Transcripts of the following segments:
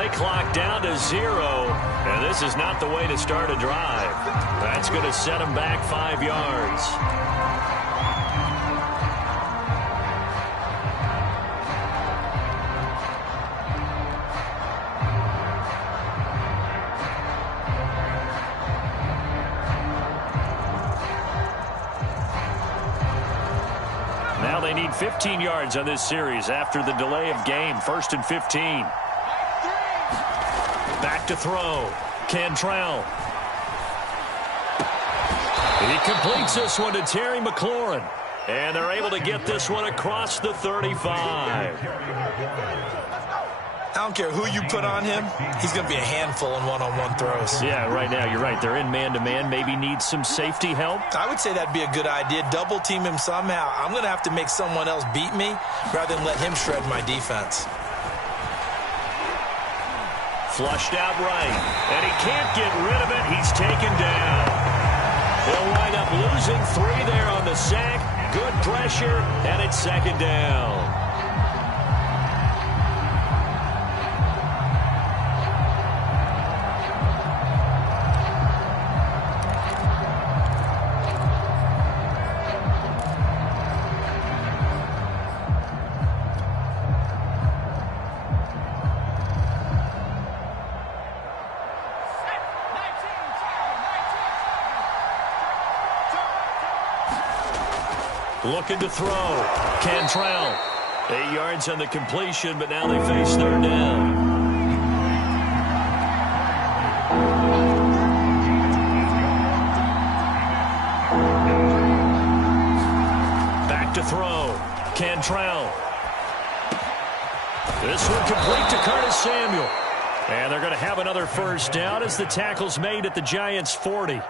play clock down to 0, and this is not the way to start a drive. That's going to set them back 5 yards. Now they need 15 yards on this series after the delay of game. 1st and 15. Back to throw. Cantrell. He completes this one to Terry McLaurin. And they're able to get this one across the 35. I don't care who you put on him. He's going to be a handful in one-on-one throws. Yeah, right now, you're right. They're in man-to-man. Maybe needs some safety help. I would say that'd be a good idea. Double-team him somehow. I'm going to have to make someone else beat me rather than let him shred my defense. Flushed out right. And he can't get rid of it. He's taken down. He'll wind up losing 3 there on the sack. Good pressure, and it's 2nd down. Looking to throw. Cantrell. 8 yards on the completion, but now they face 3rd down. Back to throw. Cantrell. This one complete to Curtis Samuel. And they're going to have another 1st down as the tackle's made at the Giants' 40.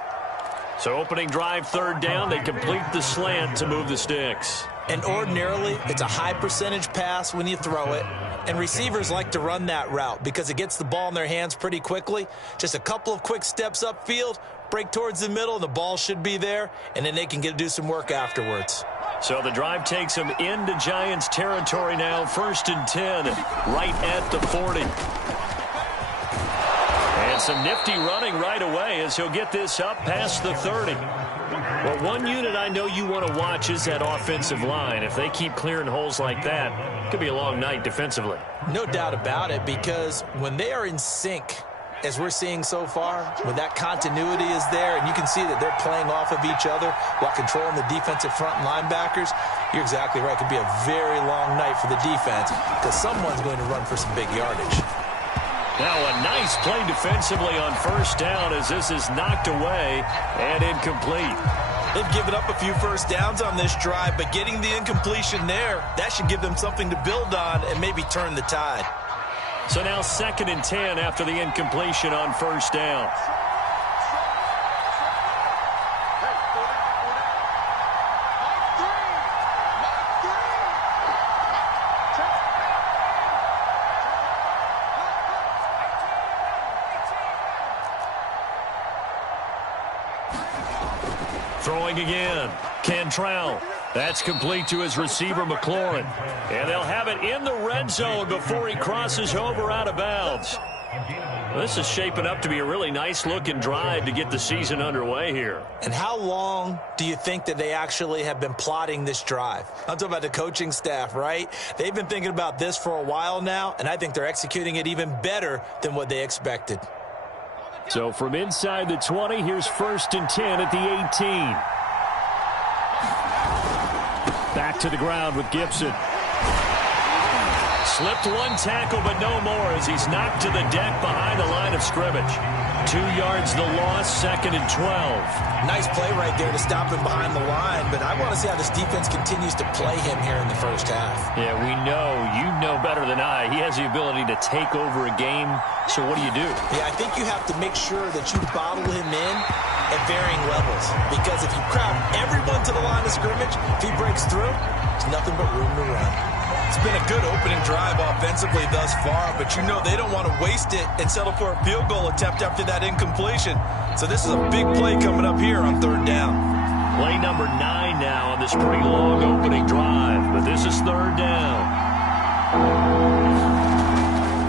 So opening drive 3rd down, they complete the slant to move the sticks. And ordinarily, it's a high percentage pass when you throw it. And receivers like to run that route because it gets the ball in their hands pretty quickly. Just a couple of quick steps upfield, break towards the middle, the ball should be there, and then they can do some work afterwards. So the drive takes them into Giants territory now. 1st and 10, right at the 40. And some nifty running right away as he'll get this up past the 30. Well, one unit I know you want to watch is that offensive line. If they keep clearing holes like that, it could be a long night defensively. No doubt about it, because when they are in sync, as we're seeing so far, when that continuity is there, and you can see that they're playing off of each other while controlling the defensive front linebackers, you're exactly right. It could be a very long night for the defense because someone's going to run for some big yardage. Now a nice play defensively on 1st down as this is knocked away and incomplete. They've given up a few 1st downs on this drive, but getting the incompletion there, that should give them something to build on and maybe turn the tide. So now 2nd and 10 after the incompletion on 1st down. Throwing again. Cantrell. That's complete to his receiver, McLaurin. And they'll have it in the red zone before he crosses over out of bounds. Well, this is shaping up to be a really nice-looking drive to get the season underway here. And how long do you think that they actually have been plotting this drive? I'm talking about the coaching staff, right? They've been thinking about this for a while now, and I think they're executing it even better than what they expected. So from inside the 20, here's 1st and 10 at the 18. Back to the ground with Gibson. Slipped one tackle, but no more as he's knocked to the deck behind the line of scrimmage. 2 yards the loss, 2nd and 12. Nice play right there to stop him behind the line, but I want to see how this defense continues to play him here in the 1st half. Yeah, we know, you know better than I. He has the ability to take over a game, so what do you do? Yeah, I think you have to make sure that you bottle him in at varying levels, because if you crowd everyone to the line of scrimmage, if he breaks through, there's nothing but room to run. It's been a good opening drive offensively thus far, but you know they don't want to waste it and settle for a field goal attempt after that incompletion. So this is a big play coming up here on 3rd down. Play number 9 now on this pretty long opening drive, but this is 3rd down.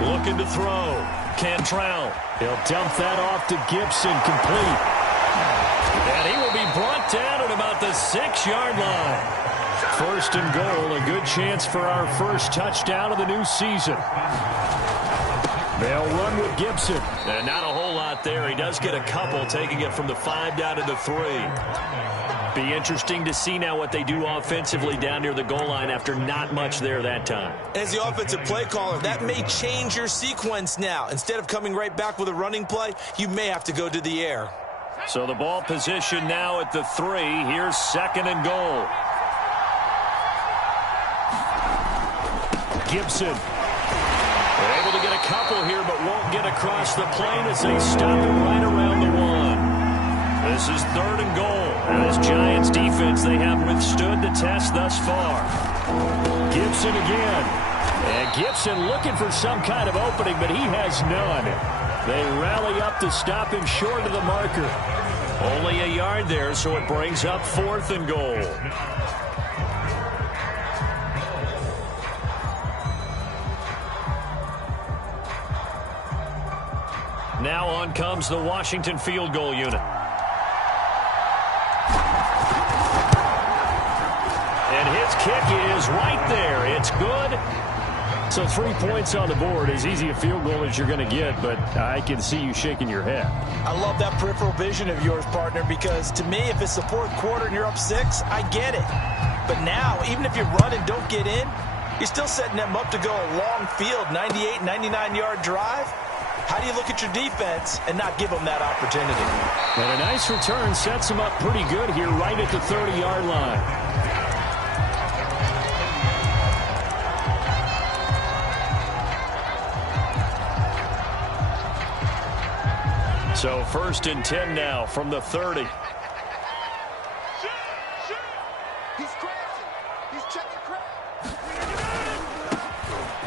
Looking to throw. Cantrell. He'll dump that off to Gibson, complete. And he will be brought down at about the 6-yard line. First and goal, a good chance for our first touchdown of the new season. They'll run with Gibson. And not a whole lot there. He does get a couple, taking it from the 5 down to the 3. Be interesting to see now what they do offensively down near the goal line after not much there that time. As the offensive play caller, that may change your sequence now. Instead of coming right back with a running play, you may have to go to the air. So the ball position now at the 3. Here's 2nd and goal. Gibson. They're able to get a couple here, but won't get across the plane as they stop it right around the 1. This is 3rd and goal. And this Giants defense, they have withstood the test thus far. Gibson again. And Gibson looking for some kind of opening, but he has none. They rally up to stop him short of the marker. Only a yard there, so it brings up 4th and goal. Now on comes the Washington field goal unit. And his kick is right there. It's good. So 3 points on the board, as easy a field goal as you're going to get, but I can see you shaking your head. I love that peripheral vision of yours, partner, because to me, if it's the 4th quarter and you're up 6, I get it. But now, even if you run and don't get in, you're still setting them up to go a long field, 98, 99-yard drive. How do you look at your defense and not give them that opportunity? And a nice return sets them up pretty good here right at the 30-yard line. So 1st and 10 now from the 30.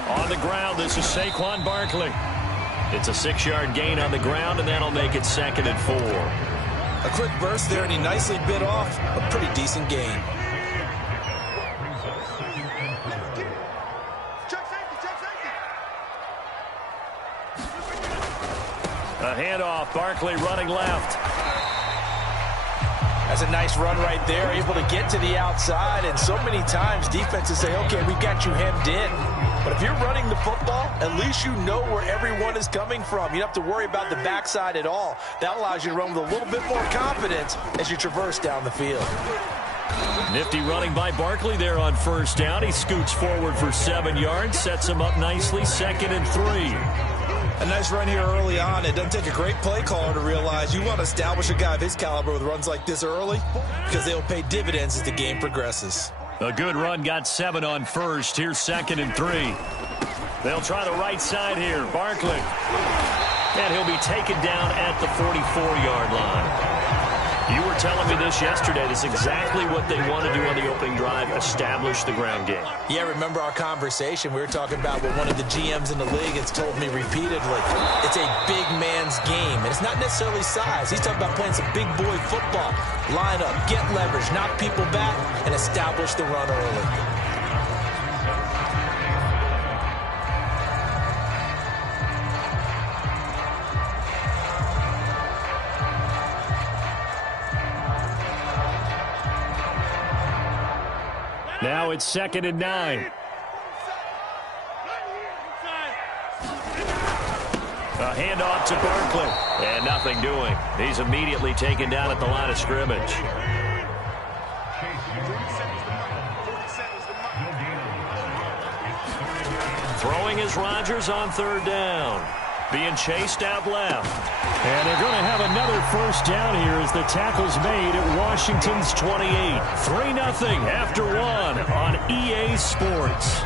On the ground, this is Saquon Barkley. It's a 6-yard gain on the ground, and that'll make it 2nd and 4. A quick burst there, and he nicely bit off a pretty decent gain. A handoff, Barkley running left. That's a nice run right there, able to get to the outside, and so many times defenses say, okay, we've got you hemmed in. But if you're running the football, at least you know where everyone is coming from. You don't have to worry about the backside at all. That allows you to run with a little bit more confidence as you traverse down the field. Nifty running by Barkley there on 1st down. He scoots forward for 7 yards, sets him up nicely, 2nd and 3. A nice run here early on. It doesn't take a great play caller to realize you want to establish a guy of his caliber with runs like this early because they'll pay dividends as the game progresses. A good run, got 7 on 1st. Here's 2nd and 3. They'll try the right side here. Barkley. And he'll be taken down at the 44-yard line. You were telling me this yesterday. This is exactly what they want to do on the opening drive, establish the ground game. Yeah, remember our conversation. We were talking about what one of the GMs in the league has told me repeatedly. It's a big man's game, and it's not necessarily size. He's talking about playing some big boy football. Line up, get leverage, knock people back, and establish the run early. Now it's 2nd and 9. A handoff to Barkley. And nothing doing. He's immediately taken down at the line of scrimmage. Throwing is Rodgers on 3rd down. Being chased out left. And they're going to have another 1st down here as the tackle's made at Washington's 28. 3-0 after 1 on EA Sports.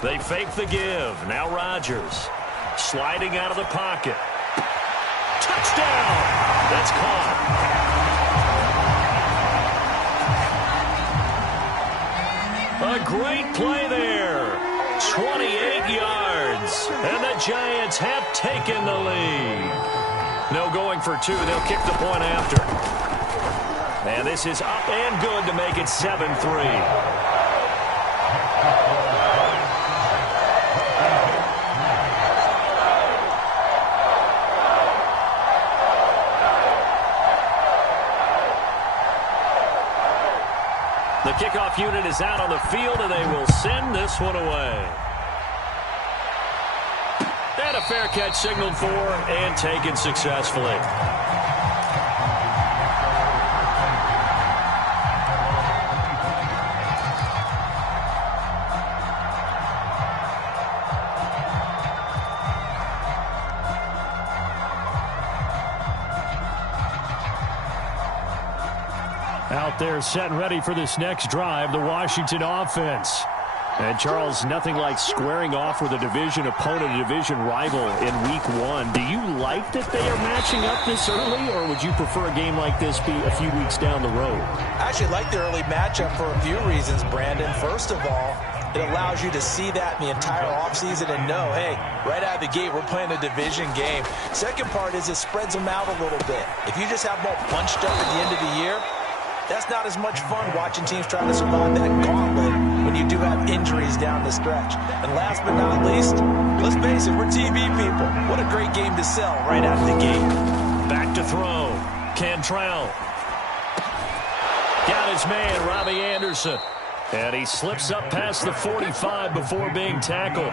They fake the give. Now Rodgers sliding out of the pocket. Touchdown! That's caught. A great play there. 28 yards. And the Giants have taken the lead. No going for two. They'll kick the point after. And this is up and good to make it 7-3. The kickoff unit is out on the field, and they will send this one away. And a fair catch signaled for and taken successfully. Out there set and ready for this next drive, the Washington offense. And Charles, nothing like squaring off with a division opponent, a division rival in week one. Do you like that they are matching up this early, or would you prefer a game like this be a few weeks down the road? I actually like the early matchup for a few reasons, Brandon. First of all, it allows you to see that in the entire offseason and know, hey, right out of the gate, we're playing a division game. Second part is it spreads them out a little bit. If you just have them all bunched up at the end of the year, that's not as much fun watching teams trying to survive that gauntlet when you do have injuries down the stretch. And last but not least, let's face it, we're TV people. What a great game to sell right out of the gate. Back to throw. Cantrell. Got his man, Robbie Anderson. And he slips up past the 45 before being tackled.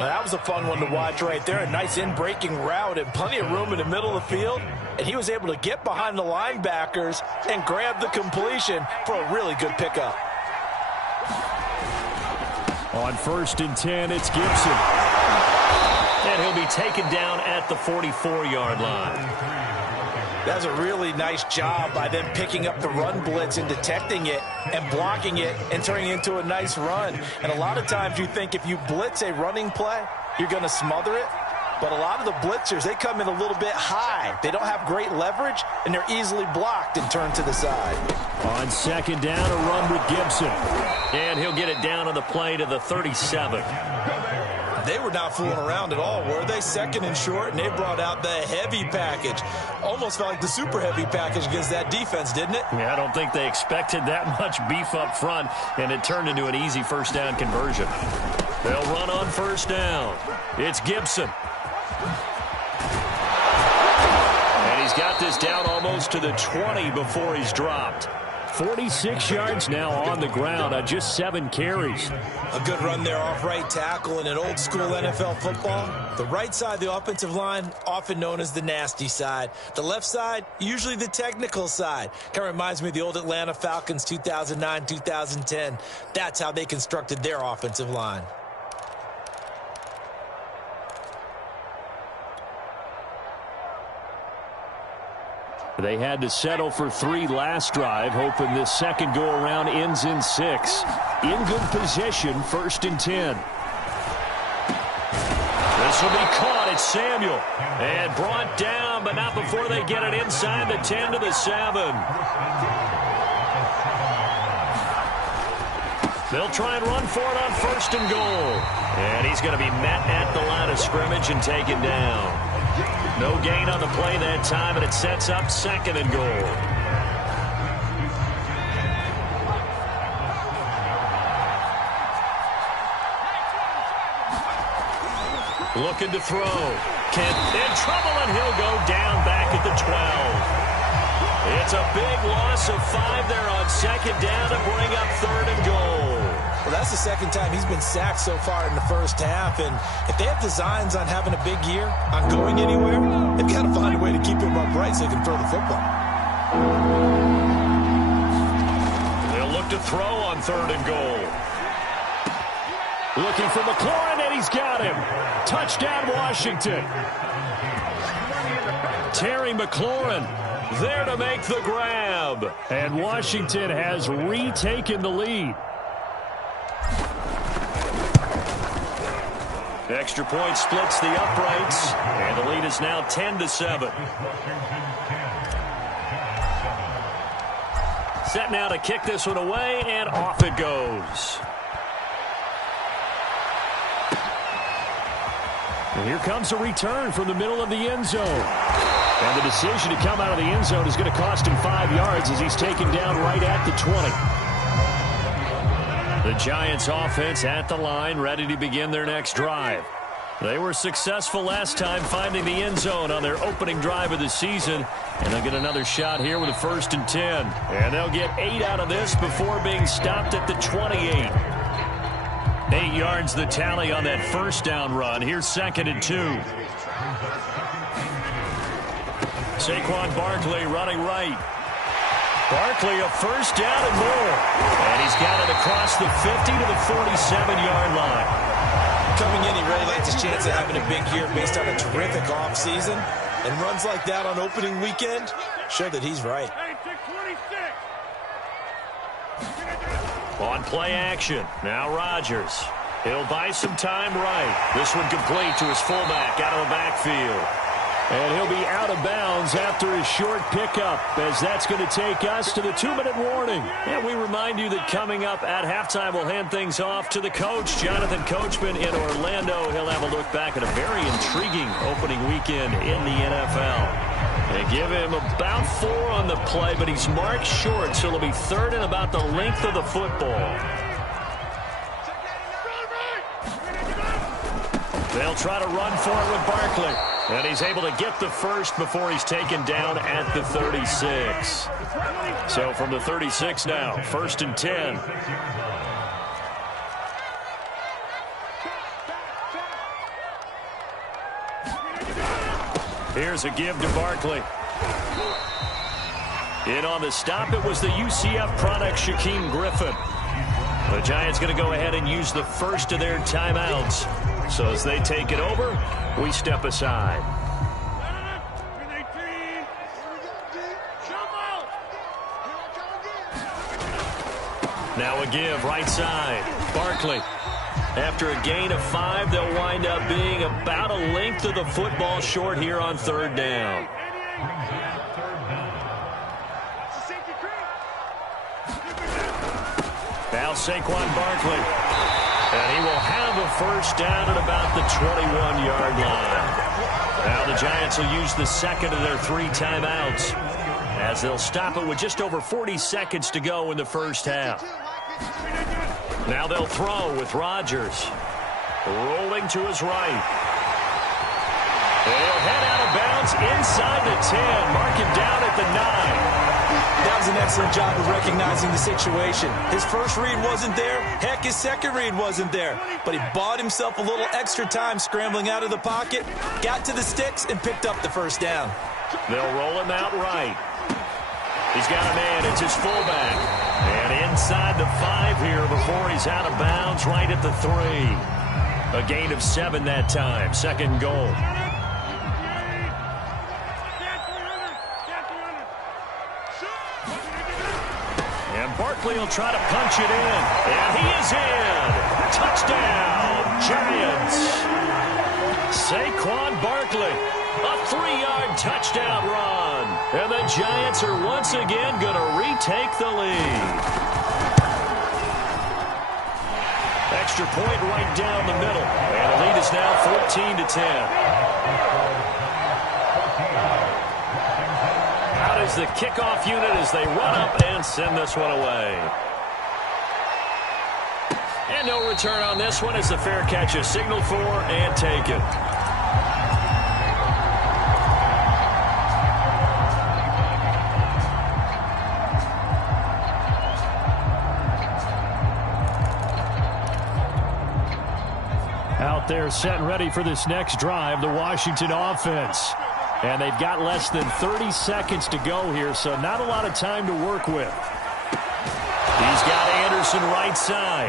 Well, that was a fun one to watch right there. A nice in-breaking route and plenty of room in the middle of the field. And he was able to get behind the linebackers and grab the completion for a really good pickup. On 1st and 10, it's Gibson. And he'll be taken down at the 44-yard line. That's a really nice job by them picking up the run blitz and detecting it and blocking it and turning it into a nice run. And a lot of times you think if you blitz a running play, you're going to smother it. But a lot of the blitzers, they come in a little bit high. They don't have great leverage, and they're easily blocked and turned to the side. On 2nd down, a run with Gibson. And he'll get it down on the play to the 37. They were not fooling around at all, were they? 2nd and short, and they brought out the heavy package. Almost felt like the super heavy package against that defense, didn't it? Yeah, I don't think they expected that much beef up front, and it turned into an easy 1st down conversion. They'll run on 1st down. It's Gibson. And he's got this down almost to the 20 before he's dropped. 46 yards now on the ground on just 7 carries. A good run there off right tackle in an old school NFL football. The right side of the offensive line, often known as the nasty side. The left side, usually the technical side. Kind of reminds me of the old Atlanta Falcons 2009-2010. That's how they constructed their offensive line. They had to settle for 3 last drive, hoping this second go-around ends in 6. In good position, 1st and 10. This will be caught. It's Samuel. And brought down, but not before they get it inside the 10 to the 7. They'll try and run for it on 1st and goal. And he's going to be met at the line of scrimmage and taken down. No gain on the play that time, and it sets up 2nd and goal. Looking to throw. In trouble, and he'll go down back at the 12. It's a big loss of 5 there on 2nd down to bring up 3rd and goal. Well, that's the 2nd time he's been sacked so far in the 1st half, and if they have designs on having a big year, on going anywhere, they've got to find a way to keep him upright so they can throw the football. They'll look to throw on 3rd and goal. Looking for McLaurin, and he's got him. Touchdown, Washington. Terry McLaurin there to make the grab. And Washington has retaken the lead. Extra point splits the uprights, and the lead is now 10-7. Set now to kick this one away, and off it goes. And here comes a return from the middle of the end zone. And the decision to come out of the end zone is going to cost him 5 yards as he's taken down right at the 20. The Giants offense at the line, ready to begin their next drive. They were successful last time finding the end zone on their opening drive of the season. And they'll get another shot here with a 1st and 10. And they'll get 8 out of this before being stopped at the 28. 8 yards the tally on that first down run. Here's 2nd and 2. Saquon Barkley running right. Barkley a 1st down and more. And he's got it across the 50 to the 47-yard line. Coming in, he really likes his chance of having a big year based on a terrific offseason. And runs like that on opening weekend show that he's right. On play action, now Rodgers. He'll buy some time right. This one complete to his fullback out of the backfield. And he'll be out of bounds after his short pickup, as that's going to take us to the 2-minute warning. And we remind you that coming up at halftime, we'll hand things off to the coach, Jonathan Coachman in Orlando. He'll have a look back at a very intriguing opening weekend in the NFL. They give him about 4 on the play, but he's marked short, so it'll be 3rd and about the length of the football. They'll try to run for it with Barkley. And he's able to get the first before he's taken down at the 36. So from the 36 now, 1st and 10. Here's a give to Barkley. In on the stop, it was the UCF product, Shaquem Griffin. The Giants going to go ahead and use the first of their timeouts. So as they take it over, we step aside. Now a give, right side. Barkley. After a gain of 5, they'll wind up being about a length of the football short here on 3rd down. Now Saquon Barkley. And he will have a 1st down at about the 21-yard line. Now the Giants will use the 2nd of their 3 timeouts, as they'll stop it with just over 40 seconds to go in the first half. Now they'll throw with Rodgers. Rolling to his right. He'll head out of bounds inside the 10. Mark him down at the 9. That was an excellent job of recognizing the situation. His first read wasn't there. Heck, his second read wasn't there. But he bought himself a little extra time scrambling out of the pocket, got to the sticks, and picked up the 1st down. They'll roll him out right. He's got a man. It's his fullback. And inside the 5 here before he's out of bounds right at the 3. A gain of 7 that time. 2nd goal. Barkley will try to punch it in. And he is in. Touchdown, Giants. Saquon Barkley, a 3-yard touchdown run. And the Giants are once again going to retake the lead. Extra point right down the middle. And the lead is now 14-10. Is the kickoff unit as they run up and send this one away. And no return on this one as the fair catch is signaled for and taken. Out there set and ready for this next drive, the Washington offense. And they've got less than 30 seconds to go here, so not a lot of time to work with. He's got Anderson right side.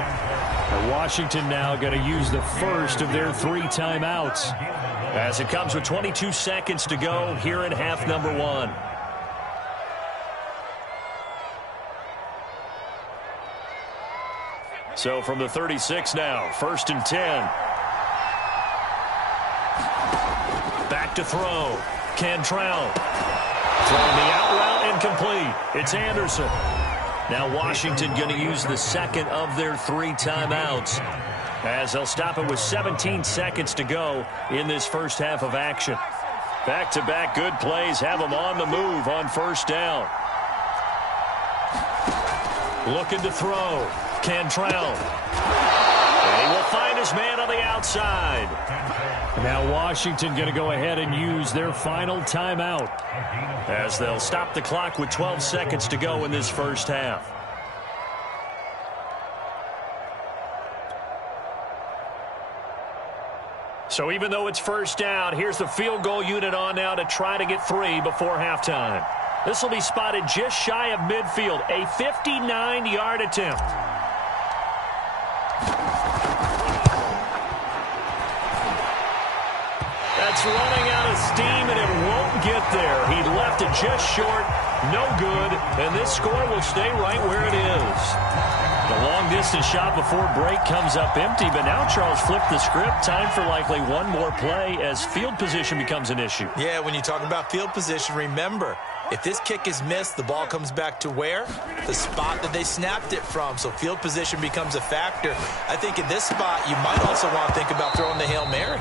And Washington now going to use the first of their 3 timeouts, as it comes with 22 seconds to go here in half number 1. So from the 36 now, 1st and 10. Back to throw. Cantrell. Throwing the out route incomplete. It's Anderson. Now Washington going to use the second of their 3 timeouts, as they'll stop it with 17 seconds to go in this first half of action. Back-to-back good plays have them on the move on first down. Looking to throw. Cantrell. And he will find his man on the outside. Now Washington going to go ahead and use their final timeout, as they'll stop the clock with 12 seconds to go in this first half. So even though it's first down, here's the field goal unit on now to try to get 3 before halftime. This will be spotted just shy of midfield, a 59-yard attempt. That's running out of steam, and it won't get there. He left it just short, no good, and this score will stay right where it is. The long-distance shot before break comes up empty, but now Charles flipped the script. Time for likely one more play as field position becomes an issue. Yeah, when you talk about field position, remember, if this kick is missed, the ball comes back to where? The spot that they snapped it from. So field position becomes a factor. I think in this spot, you might also want to think about throwing the Hail Mary.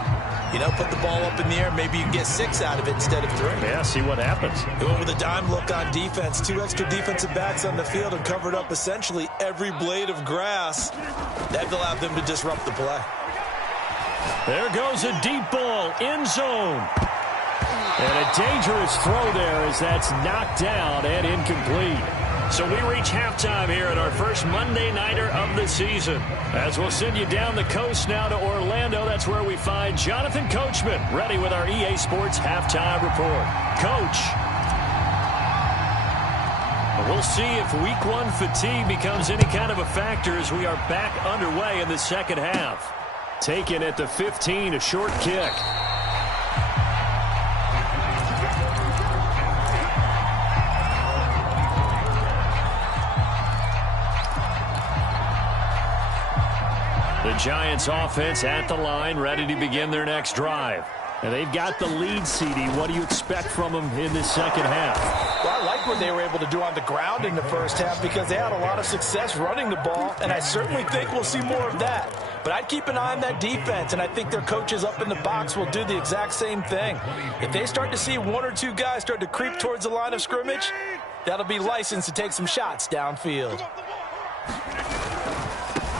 You know, put the ball up in the air. Maybe you can get 6 out of it instead of 3. Yeah, see what happens. He went with a dime look on defense. 2 extra defensive backs on the field and covered up essentially every blade of grass. That allowed them to disrupt the play. There goes a deep ball, end zone. And a dangerous throw there as that's knocked down and incomplete. So we reach halftime here at our first Monday Nighter of the season. As we'll send you down the coast now to Orlando. That's where we find Jonathan Coachman ready with our EA Sports Halftime Report. Coach. We'll see if Week 1 fatigue becomes any kind of a factor as we are back underway in the second half. Taken at the 15, a short kick. The Giants offense at the line, ready to begin their next drive. And they've got the lead, CD. What do you expect from them in this second half? Well, I like what they were able to do on the ground in the first half because they had a lot of success running the ball, and I certainly think we'll see more of that. But I'd keep an eye on that defense, and I think their coaches up in the box will do the exact same thing. If they start to see 1 or 2 guys start to creep towards the line of scrimmage, that'll be licensed to take some shots downfield.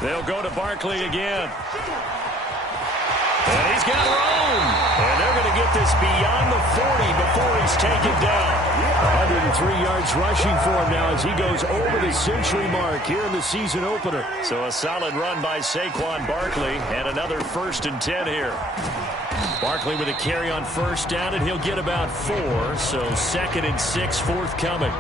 They'll go to Barkley again. And he's got room. And they're going to get this beyond the 40 before he's taken down. 103 yards rushing for him now as he goes over the century mark here in the season opener. So a solid run by Saquon Barkley and another 1st and 10 here. Barkley with a carry on first down, and he'll get about 4. So 2nd and 6 forthcoming.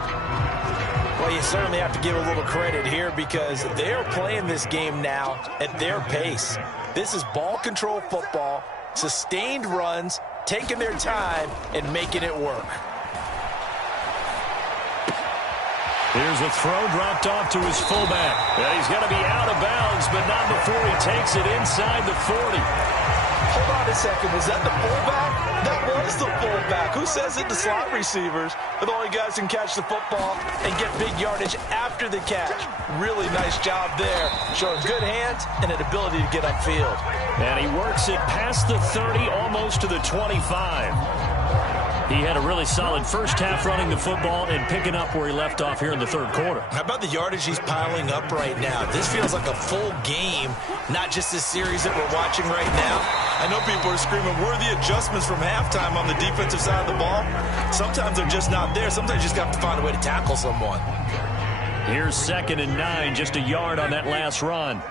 Well, you certainly have to give a little credit here because they're playing this game now at their pace. This is ball control football, sustained runs, taking their time, and making it work. Here's a throw dropped off to his fullback. And he's going to be out of bounds, but not before he takes it inside the 40. Hold on a second. Was that the fullback? That was the fullback. Who says it to slot receivers? But the only guys can catch the football and get big yardage after the catch. Really nice job there. Showing good hands and an ability to get upfield. And he works it past the 30, almost to the 25. He had a really solid first half running the football and picking up where he left off here in the 3rd quarter. How about the yardage he's piling up right now? This feels like a full game, not just this series that we're watching right now. I know people are screaming, where are the adjustments from halftime on the defensive side of the ball? Sometimes they're just not there. Sometimes you just have to find a way to tackle someone. Here's 2nd and 9, just a yard on that last run.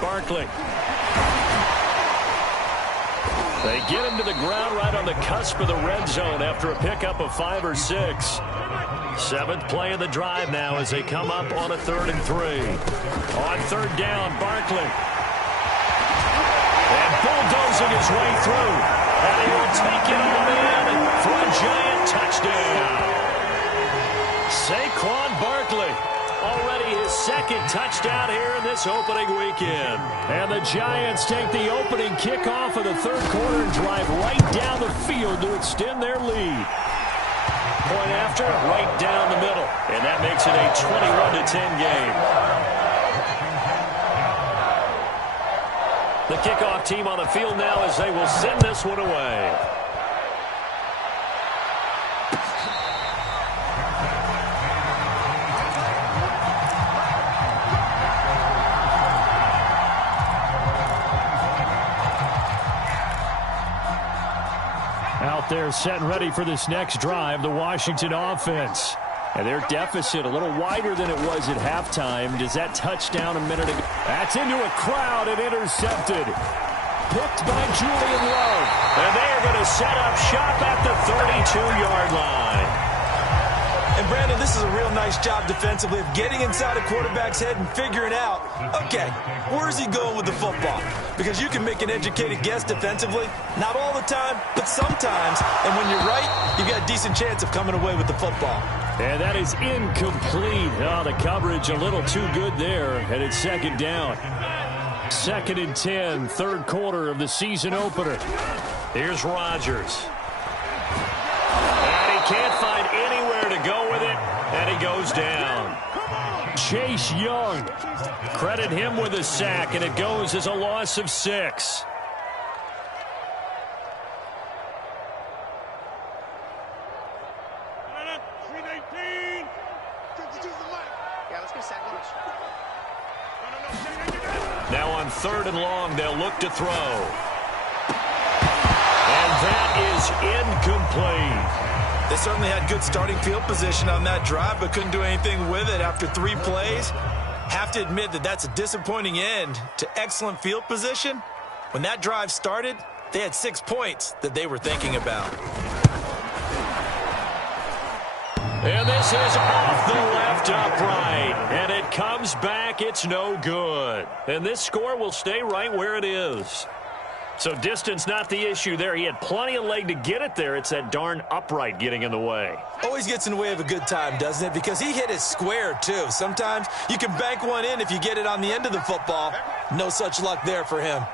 Barkley. They get him to the ground right on the cusp of the red zone after a pickup of 5 or 6. 7th play of the drive now as they come up on a 3rd and 3. On 3rd down, Barkley. And bulldozing his way through. And he will take it all in for a Giant touchdown. Saquon Barkley. Already his 2nd touchdown here in this opening weekend. And the Giants take the opening kickoff of the 3rd quarter and drive right down the field to extend their lead. point after, right down the middle. And that makes it a 21-10 game. The kickoff team on the field now as they will send this one away. Out there set and ready for this next drive, the Washington offense. And their deficit a little wider than it was at halftime. Does that touchdown a minute ago? That's into a crowd and intercepted. Picked by Julian Love. And they are going to set up shop at the 32-yard line. And, Brandon, this is a real nice job defensively of getting inside a quarterback's head and figuring out, okay, where's he going with the football? Because you can make an educated guess defensively. Not all the time, but sometimes. And when you're right, you've got a decent chance of coming away with the football. And that is incomplete. Oh, the coverage a little too good there. And it's second down. 2nd and 10, third quarter of the season opener. Here's Rodgers. And he can't find anywhere to go with it. And he goes down. Chase Young. Credit him with a sack, and it goes as a loss of 6. Now on 3rd and long, they'll look to throw. And that is incomplete. They certainly had good starting field position on that drive, but couldn't do anything with it after 3 plays. Have to admit that that's a disappointing end to excellent field position. When that drive started, they had 6 points that they were thinking about. And this is off the left upright. And it comes back. It's no good. And this score will stay right where it is. So distance not the issue there. He had plenty of leg to get it there. It's that darn upright getting in the way. Always gets in the way of a good time, doesn't it? Because he hit it square, too. Sometimes you can bank one in if you get it on the end of the football. No such luck there for him.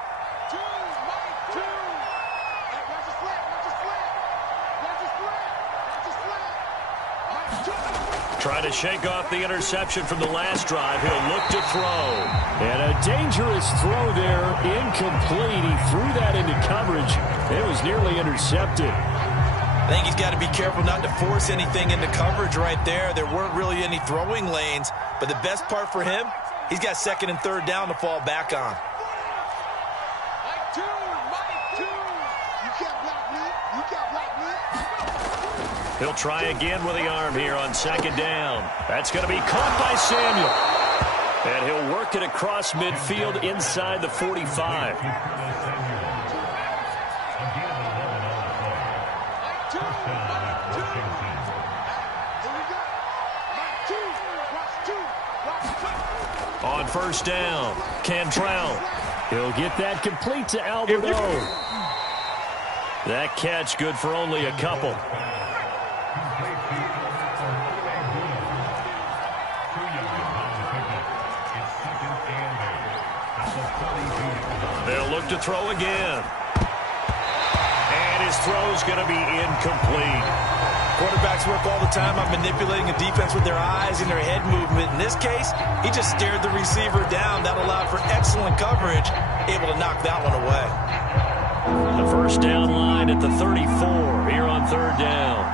Trying to shake off the interception from the last drive. He'll look to throw. And a dangerous throw there. Incomplete. He threw that into coverage. It was nearly intercepted. I think he's got to be careful not to force anything into coverage right there. There weren't really any throwing lanes. But the best part for him, he's got 2nd and 3rd down to fall back on. He'll try again with the arm here on 2nd down. That's going to be caught by Samuel. And he'll work it across midfield inside the 45. On 1st down, Cantrell. He'll get that complete to Alberto. That catch good for only a couple. They'll look to throw again. And his throw's going to be incomplete. Quarterbacks work all the time on manipulating a defense with their eyes and their head movement. In this case, he just stared the receiver down. That allowed for excellent coverage, able to knock that one away. The 1st down line at the 34 here on 3rd down.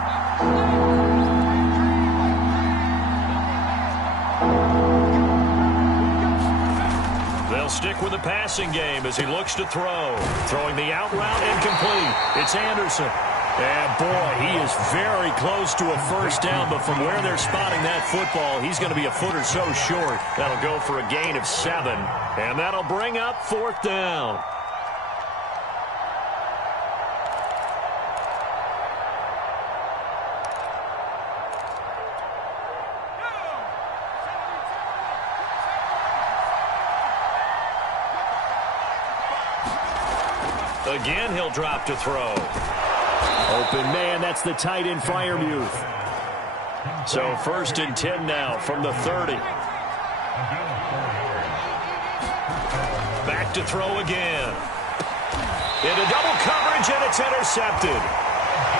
They'll stick with the passing game as he looks to throw. Throwing the out route incomplete. It's Anderson. And, boy, he is very close to a 1st down, but from where they're spotting that football, he's going to be a foot or so short. That'll go for a gain of 7, and that'll bring up 4th down. Again, he'll drop to throw. Open man, that's the tight end Freiermuth. So 1st and 10 now from the 30. Back to throw again. Into double coverage, and it's intercepted.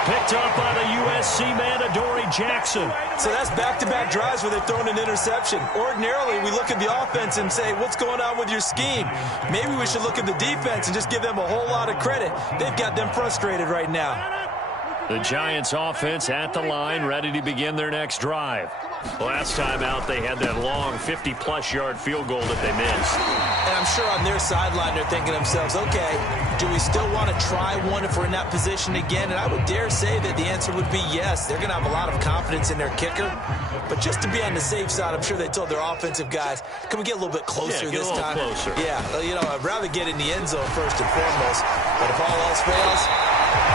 Picked up by the USC man, Adoree Jackson. So that's back-to-back drives where they've thrown an interception. Ordinarily, we look at the offense and say, what's going on with your scheme? Maybe we should look at the defense and just give them a whole lot of credit. They've got them frustrated right now. The Giants offense at the line, ready to begin their next drive. Last time out, they had that long 50-plus yard field goal that they missed. And I'm sure on their sideline, they're thinking to themselves, okay, do we still want to try one if we're in that position again? And I would dare say that the answer would be yes. They're going to have a lot of confidence in their kicker. But just to be on the safe side, I'm sure they told their offensive guys, can we get a little bit closer this time? Closer. Yeah, you know, I'd rather get in the end zone first and foremost. But if all else fails,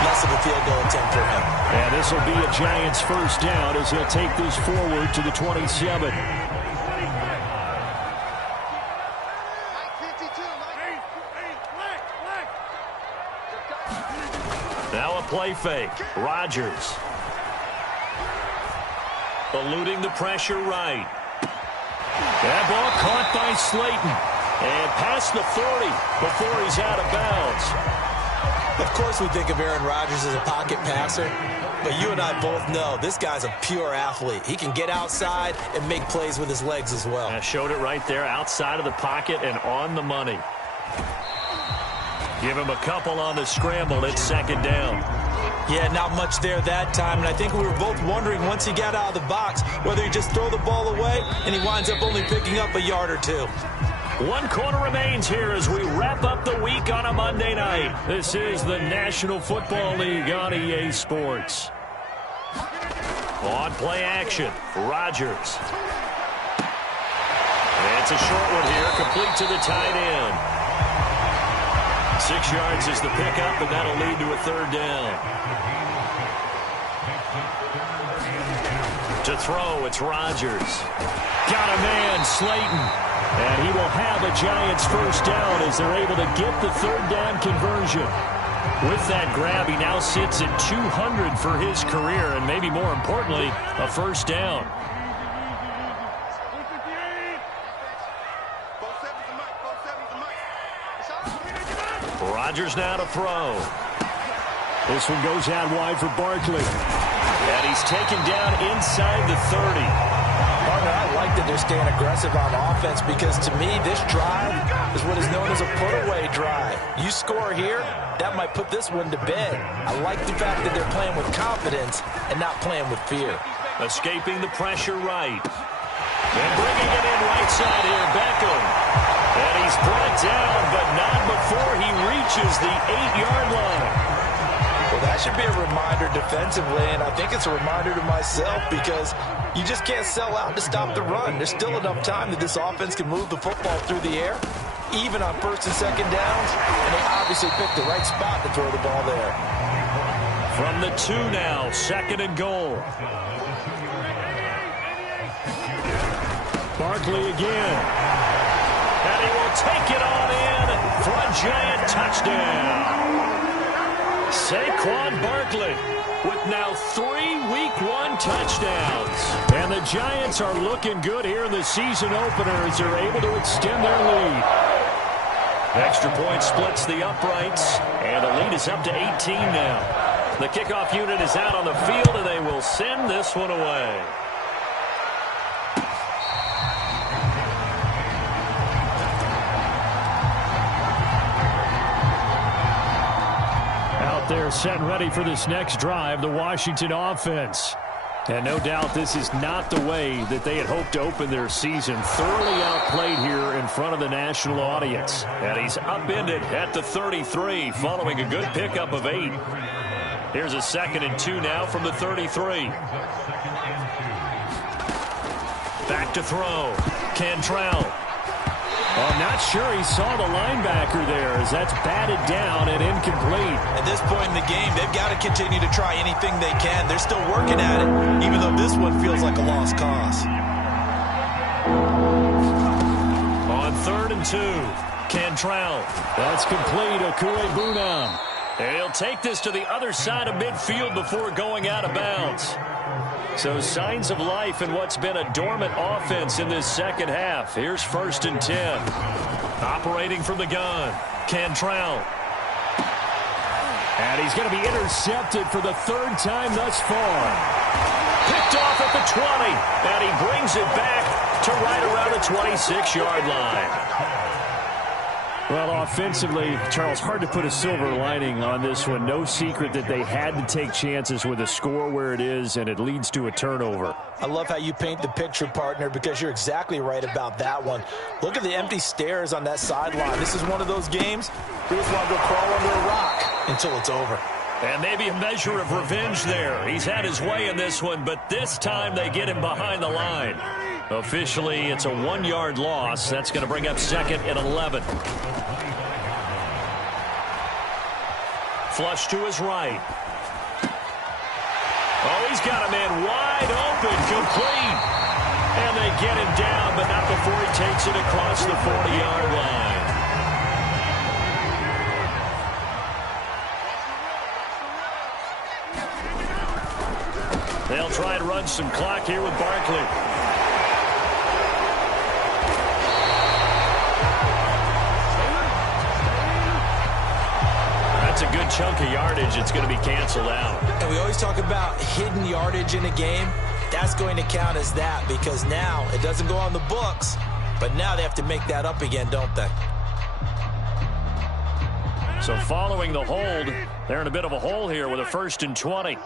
less of a field goal attempt for him. And this will be a Giants first down as he'll take this forward to the 27. Now a play fake. Rodgers. Eluding the pressure right. That ball caught by Slayton. And past the 30 before he's out of bounds. Of course we think of Aaron Rodgers as a pocket passer, but you and I both know this guy's a pure athlete. He can get outside and make plays with his legs as well. I showed it right there, outside of the pocket and on the money. Give him a couple on the scramble. It's second down. Yeah, not much there that time, and I think we were both wondering once he got out of the box whether he just throw the ball away and he winds up only picking up a yard or two. 1 quarter remains here as we wrap up the week on a Monday night. This is the National Football League on EA Sports. On play action, Rodgers. And it's a short one here, complete to the tight end. 6 yards is the pickup, and that'll lead to a third down. To throw, it's Rodgers. Got a man, Slayton. And he will have a Giants first down as they're able to get the third down conversion. With that grab, he now sits at 200 for his career, and maybe more importantly, a first down. Rodgers now to throw. This one goes out wide for Barkley. And he's taken down inside the 30. Partner, I like that they're staying aggressive on offense because to me, this drive is what is known as a put-away drive. You score here, that might put this one to bed. I like the fact that they're playing with confidence and not playing with fear. Escaping the pressure right. And bringing it in right side here, Beckham. And he's brought down, but not before he reaches the 8-yard line. Well, that should be a reminder defensively, and I think it's a reminder to myself because you just can't sell out to stop the run. There's still enough time that this offense can move the football through the air, even on first and second downs, and they obviously picked the right spot to throw the ball there. From the 2 now, second and goal. Barkley again. And he will take it on in for a Giant touchdown. Saquon Barkley with now 3 Week 1 touchdowns. And the Giants are looking good here in the season opener as they're able to extend their lead. Extra point splits the uprights, and the lead is up to 18 now. The kickoff unit is out on the field, and they will send this one away. They're set and ready for this next drive, the Washington offense. And no doubt this is not the way that they had hoped to open their season. Thoroughly outplayed here in front of the national audience. And he's upended at the 33 following a good pickup of 8. Here's a 2nd and 2 now from the 33. Back to throw. Cantrell. I'm not sure he saw the linebacker there as that's batted down and incomplete. At this point in the game, they've got to continue to try anything they can. They're still working at it, even though this one feels like a lost cause. On 3rd and 2, Cantrell. That's complete, Okuegbunam. And he'll take this to the other side of midfield before going out of bounds. So signs of life in what's been a dormant offense in this second half. Here's 1st and 10. Operating from the gun, Cantrell. And he's going to be intercepted for the third time thus far. Picked off at the 20, and he brings it back to right around the 26-yard line. Well, offensively, Charles, hard to put a silver lining on this one. No secret that they had to take chances with a score where it is, and it leads to a turnover. I love how you paint the picture, partner, because you're exactly right about that one. Look at the empty stares on that sideline. This is one of those games you just want to go crawl under a rock until it's over. And maybe a measure of revenge there. He's had his way in this one, but this time they get him behind the line. Officially, it's a 1-yard loss. That's going to bring up 2nd and 11. Flush to his right. Oh, he's got a man wide open, complete. And they get him down, but not before he takes it across the 40-yard line. They'll try and run some clock here with Barkley. That's a good chunk of yardage. It's going to be canceled out. And we always talk about hidden yardage in a game. That's going to count as that because now it doesn't go on the books, but now they have to make that up again, don't they? So following the hold, they're in a bit of a hole here with a 1st and 20.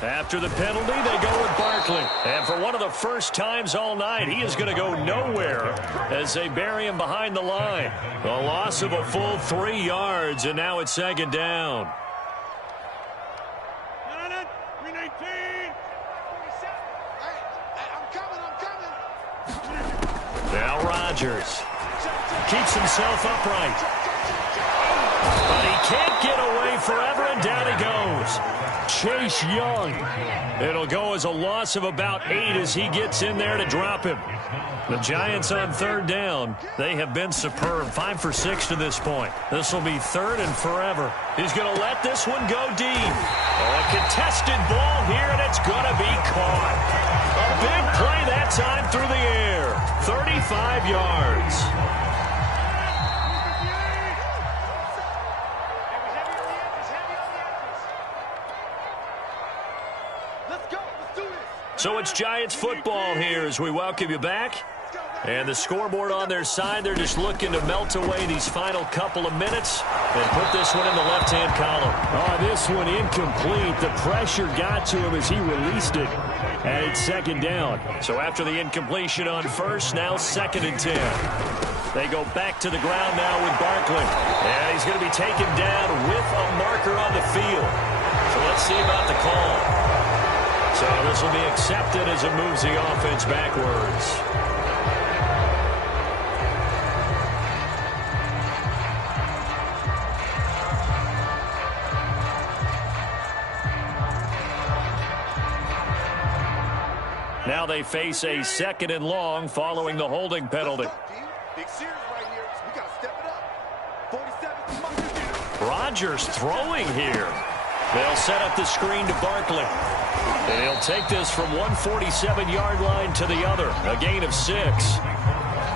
After the penalty, they go with Barkley. And for one of the first times all night, he is going to go nowhere as they bury him behind the line. A loss of a full 3 yards, and now it's 2nd down. Now Rodgers keeps himself upright. But he can't get away forever, and down he goes. Chase Young. It'll go as a loss of about 8 as he gets in there to drop him. The Giants on 3rd down. They have been superb. 5 for 6 to this point. This will be 3rd and forever. He's going to let this one go deep. Oh, a contested ball here, and it's going to be caught. A big play that time through the air. 35 yards. So it's Giants football here as we welcome you back. And the scoreboard on their side, they're just looking to melt away these final couple of minutes and put this one in the left-hand column. Oh, this one incomplete. The pressure got to him as he released it. And it's 2nd down. So after the incompletion on 1st, now 2nd and 10. They go back to the ground now with Barkley. And he's going to be taken down with a marker on the field. So let's see about the call. So this will be accepted as it moves the offense backwards. Now they face a 2nd and long following the holding penalty. Rodgers throwing here. They'll set up the screen to Barkley. And he'll take this from 147-yard line to the other. A gain of 6.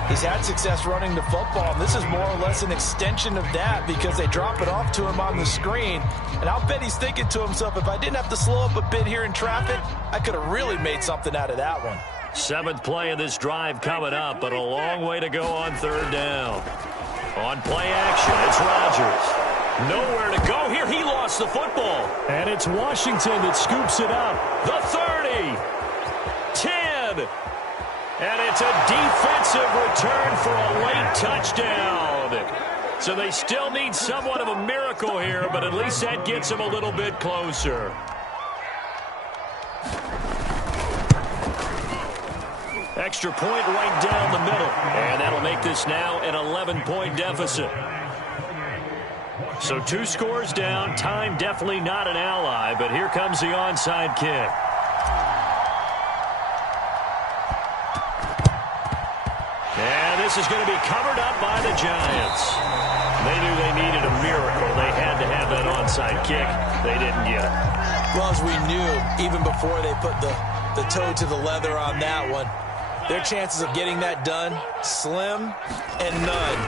He's had success running the football, and this is more or less an extension of that because they drop it off to him on the screen. And I'll bet he's thinking to himself, if I didn't have to slow up a bit here in traffic, I could have really made something out of that one. 7th play of this drive coming up, but a long way to go on 3rd down. On play action, it's Rodgers. Nowhere to go here. He lost the football. And it's Washington that scoops it up. The 30. 10. And it's a defensive return for a late touchdown. So they still need somewhat of a miracle here, but at least that gets them a little bit closer. Extra point right down the middle. And that'll make this now an 11-point deficit. So 2 scores down. Time definitely not an ally, but here comes the onside kick. And this is going to be covered up by the Giants. They knew they needed a miracle. They had to have that onside kick. They didn't get it. Well, as we knew, even before they put the toe to the leather on that one, their chances of getting that done, slim and none.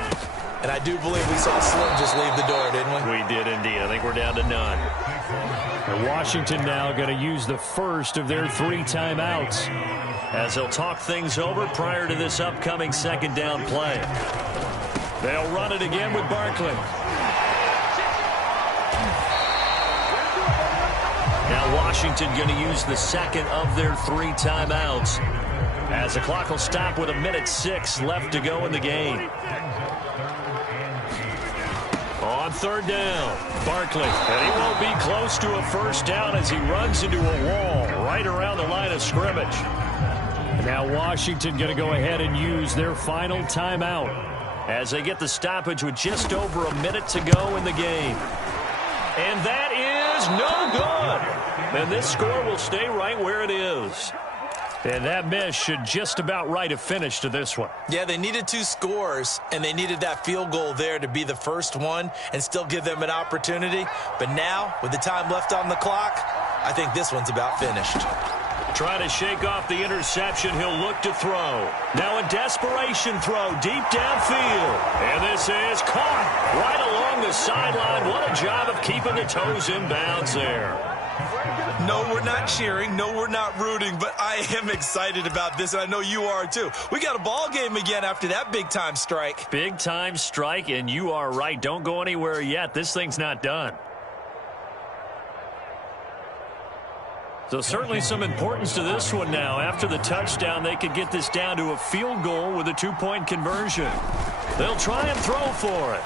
And I do believe we saw Slim just leave the door, didn't we? We did indeed. I think we're down to none. And Washington now going to use the first of their 3 timeouts, as they'll talk things over prior to this upcoming second down play. They'll run it again with Barkley. Now Washington going to use the second of their 3 timeouts, as the clock will stop with 1:06 left to go in the game. On third down, Barkley, and he won't be close to a first down as he runs into a wall right around the line of scrimmage. Now Washington going to go ahead and use their final timeout, as they get the stoppage with just over 1 minute to go in the game. And that is no good. And this score will stay right where it is. And that miss should just about write a finish to this one. Yeah, they needed 2 scores, and they needed that field goal there to be the first one and still give them an opportunity. But now, with the time left on the clock, I think this one's about finished. Trying to shake off the interception, he'll look to throw. Now a desperation throw deep downfield. And this is caught right along the sideline. What a job of keeping the toes in bounds there. No, we're not cheering. No, we're not rooting. But I am excited about this, and I know you are too. We got a ball game again after that big-time strike. Big-time strike, and you are right. Don't go anywhere yet. This thing's not done. So certainly some importance to this one now. After the touchdown, they could get this down to a field goal with a 2-point conversion. They'll try and throw for it.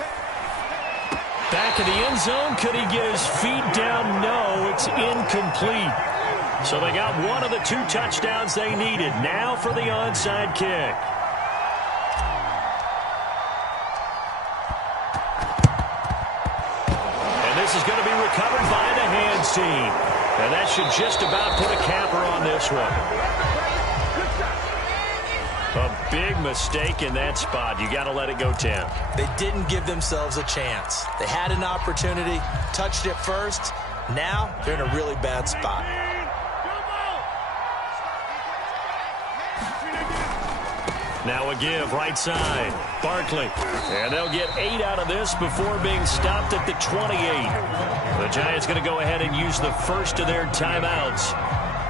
Back in the end zone, could he get his feet down? No, it's incomplete. So they got one of the 2 touchdowns they needed. Now for the onside kick. And this is going to be recovered by the hands team. And that should just about put a capper on this one. A big mistake in that spot. You got to let it go 10. They didn't give themselves a chance. They had an opportunity, touched it first. Now they're in a really bad spot. Now a give right side. Barkley. And they'll get 8 out of this before being stopped at the 28. The Giants going to go ahead and use the first of their timeouts.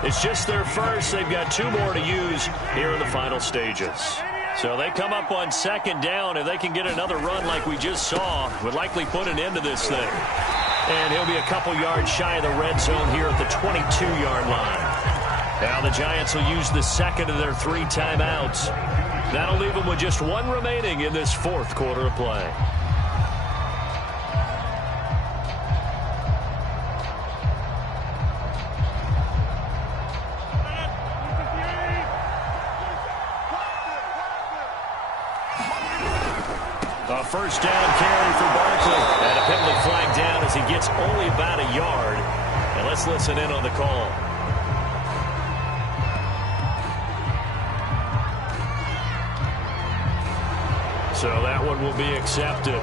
It's just their first. They've got 2 more to use here in the final stages. So they come up on second down. If they can get another run like we just saw, would likely put an end to this thing. And he'll be a couple yards shy of the red zone here at the 22-yard line. Now the Giants will use the second of their 3 timeouts. That'll leave them with just 1 remaining in this 4th quarter of play. A first down carry for Barkley. And a penalty flag down as he gets only about a yard. And let's listen in on the call. So that one will be accepted.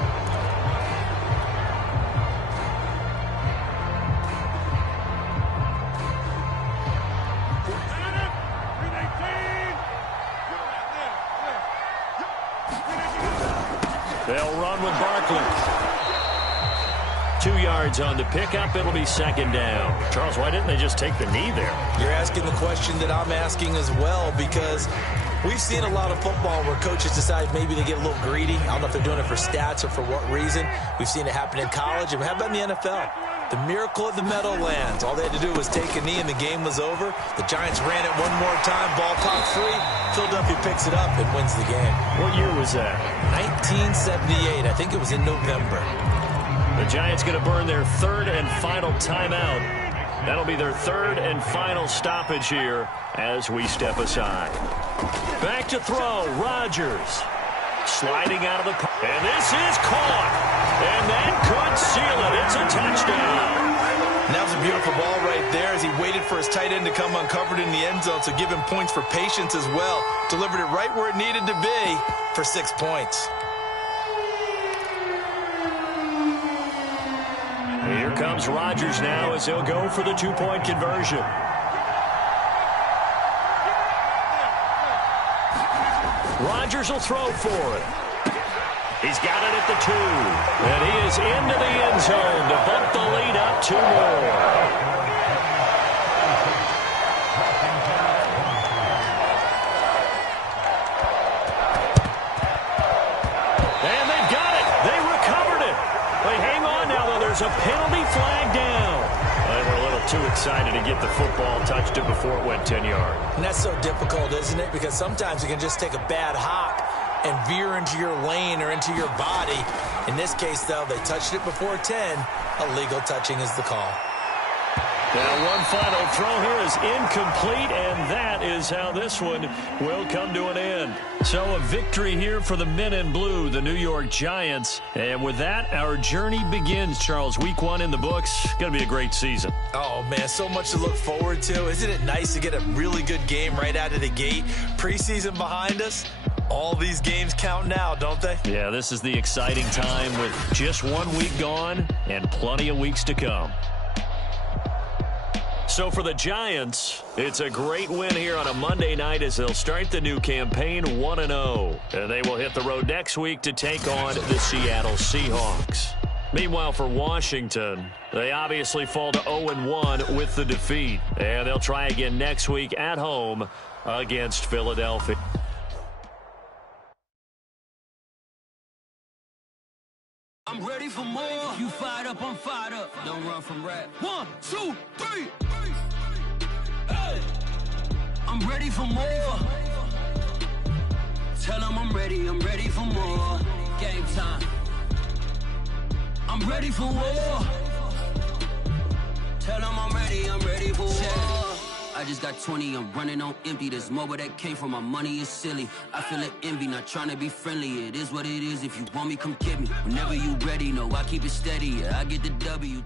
They'll run with Barkley. 2 yards on the pickup. It'll be second down. Charles, why didn't they just take the knee there? You're asking the question that I'm asking as well, because we've seen a lot of football where coaches decide maybe they get a little greedy. I don't know if they're doing it for stats or for what reason. We've seen it happen in college. And how about in the NFL? The miracle at the Meadowlands. All they had to do was take a knee and the game was over. The Giants ran it one more time. Ball caught free. Philadelphia picks it up and wins the game. What year was that? 1978. I think it was in November. The Giants going to burn their 3rd and final timeout. That'll be their 3rd and final stoppage here as we step aside. Back to throw. Rodgers. Sliding out of the car. And this is caught. And that could seal it. It's a touchdown. And that was a beautiful ball right there as he waited for his tight end to come uncovered in the end zone, so give him points for patience as well. Delivered it right where it needed to be for 6 points. Here comes Rodgers now as he'll go for the 2-point conversion. Rodgers will throw for it. He's got it at the 2. And he is into the end zone to bump the lead up 2 more. And they've got it. They recovered it. Wait, hang on now, though. There's a penalty flag down. They were a little too excited to get the football, touched it before it went 10 yards. And that's so difficult, isn't it? Because sometimes you can just take a bad hop and veer into your lane or into your body. In this case, though, they touched it before 10. Illegal touching is the call. Now, one final throw here is incomplete, and that is how this one will come to an end. So a victory here for the men in blue, the New York Giants. And with that, our journey begins, Charles. Week 1 in the books. Going to be a great season. Oh, man, so much to look forward to. Isn't it nice to get a really good game right out of the gate? Preseason behind us. All these games count now, don't they? Yeah, this is the exciting time with just 1 week gone and plenty of weeks to come. So for the Giants, it's a great win here on a Monday night as they'll start the new campaign 1-0. And they will hit the road next week to take on the Seattle Seahawks. Meanwhile, for Washington, they obviously fall to 0-1 with the defeat. And they'll try again next week at home against Philadelphia. I'm ready for more. You fired up, I'm fired up. Don't run from rap. 1, 2, 3. Hey. I'm ready for more. Tell them I'm ready for more. Game time. I'm ready for war. Tell them I'm ready for war. I just got 20, I'm running on empty. This mobile that came from my money is silly. I feel it envy, not trying to be friendly. It is what it is. If you want me, come get me. Whenever you ready, no, I keep it steady. Yeah, I get the W.